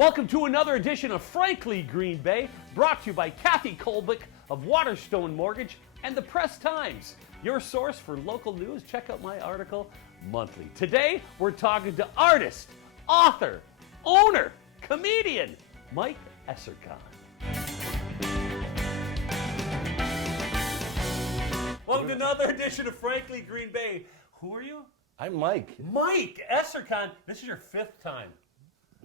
Welcome to another edition of Frankly Green Bay, brought to you by Kathy Kolbick of Waterstone Mortgage and the Press Times, your source for local news. Check out my article monthly. Today, we're talking to artist, author, owner, comedian, Mike Eserkaln. Welcome to another edition of Frankly Green Bay. Who are you? I'm Mike. Mike Eserkaln. This is your fifth time.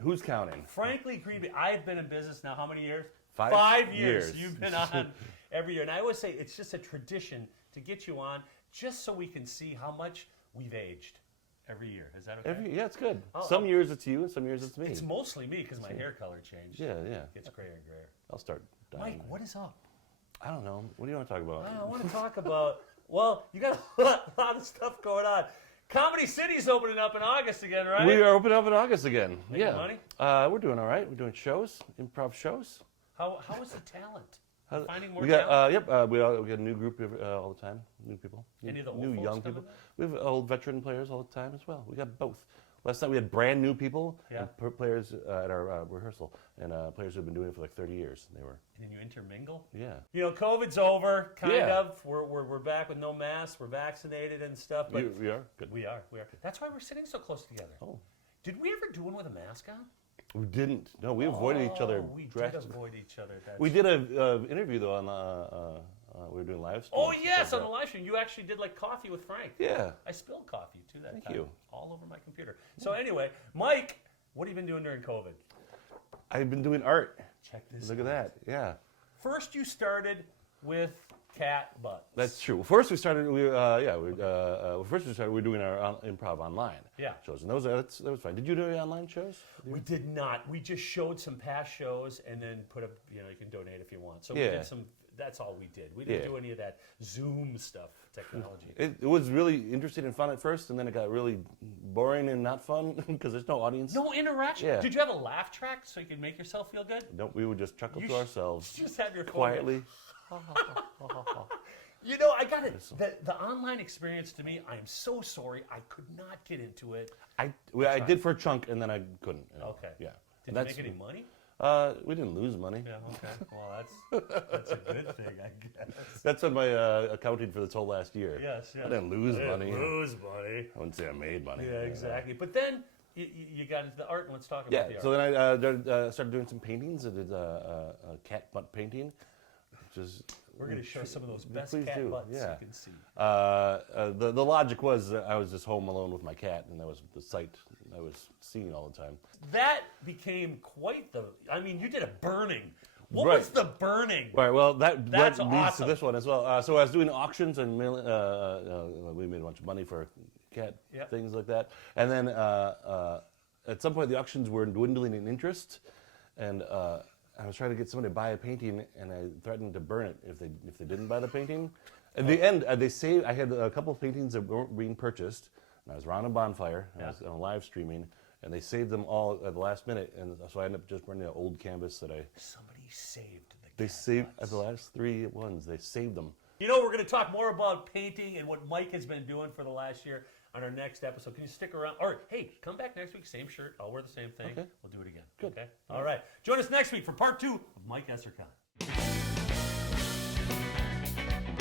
Who's counting? Frankly Green Bay. I have been in business now how many years? 5 years. You've been on every year. And I always say it's just a tradition to get you on just so we can see how much we've aged every year. Is that okay? Yeah, it's good. Some years it's you and some years it's me. It's mostly me because my hair color changed. Yeah. It gets grayer and grayer. I'll start dying. Mike, what is up? I don't know. What do you want to talk about? I want to talk about, well, you got a lot of stuff going on. Comedy City's opening up in August again, right? We are opening up in August again. Making money? We're doing all right. We're doing shows, improv shows. How is the talent? Finding more we got, talent? we got a new group all the time, new people. Any of the old new folks young coming people. in? We have old veteran players all the time as well. We got both. Last night we had brand new people, Yeah. and players at our rehearsal, and players who've been doing it for like 30 years. They were. And then you intermingle? Yeah. You know, COVID's over, kind Yeah. of. We're back with no masks. We're vaccinated and stuff. But We are? Good. We are. That's why we're sitting so close together. Oh. Did we ever do one with a mask on? We didn't. No, we avoided each other. We did drastically. avoid each other. We did an interview though on we were doing live streams. Oh yes, on the live stream. You actually did like coffee with Frank. Yeah. I spilled coffee too that Thank time. you. All over my computer. So anyway, Mike, what have you been doing during COVID? I've been doing art. Check this Look out. at that. Yeah. First you started with cat butts. That's true. First we started. We were doing our improv online. Yeah. Shows, and that was fine. Did you do any online shows? We did not. We just showed some past shows and then put up, you can donate if you want. So we Yeah. did some, that's all we did. We didn't Yeah. do any of that Zoom stuff, technology. It was really interesting and fun at first, and then it got really boring and not fun because there's no audience. No interaction. Yeah. Did you have a laugh track so you could make yourself feel good? No, we would just chuckle to ourselves Just have your phone quietly. I got it. The online experience to me, I am so sorry. I could not get into it. I did for a chunk, and then I couldn't. Okay. Yeah. Did you make any money? We didn't lose money. Yeah, okay. Well, that's a good thing, I guess. That's on my accounting for this whole last year. Yes. I didn't lose money. Lose money. I wouldn't say I made money. Yeah, exactly. But then you got into the art, and let's talk about Yeah, the art. so then I started doing some paintings. I did a cat butt painting, which is... We're going to show some of those best Please cat do, butts yeah. you can see. The logic was that I was just home alone with my cat, and that was the sight I was seeing all the time. That became quite you did a burning. What Right. was the burning? Right, well, that leads awesome. to this one as well. So I was doing auctions, and we made a bunch of money for cat Yep. things like that. And then at some point, the auctions were dwindling in interest, and I was trying to get somebody to buy a painting, and I threatened to burn it if they didn't buy the painting. At the end, they saved. I had a couple of paintings that weren't being purchased, and I was around a bonfire, and I was on live streaming, and they saved them all at the last minute, and so I ended up just burning an old canvas that Somebody saved the cat they saved butts. at the last 3 ones. They saved them. We're going to talk more about painting and what Mike has been doing for the last year on our next episode. Can you stick around? Or, hey, come back next week, same shirt. I'll wear the same thing. Okay. We'll do it again. Good. Okay? All right. Join us next week for part 2 of Mike Eserkaln.